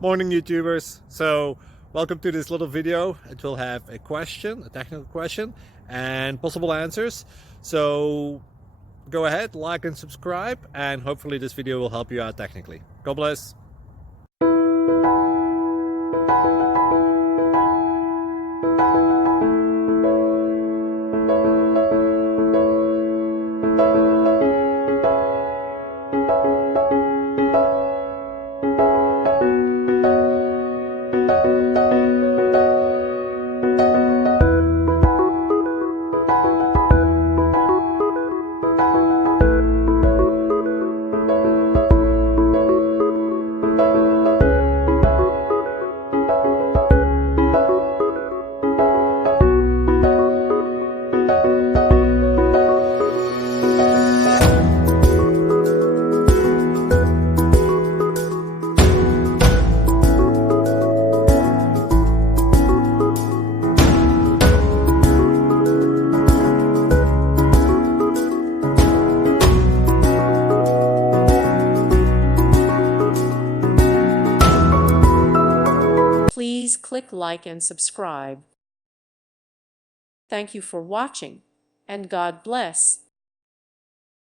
Morning YouTubers. So welcome to this little video. It will have a question, a technical question, and possible answers. So go ahead, like and subscribe, and hopefully this video will help you out technically. God bless. Please click like and subscribe. Thank you for watching, and God bless.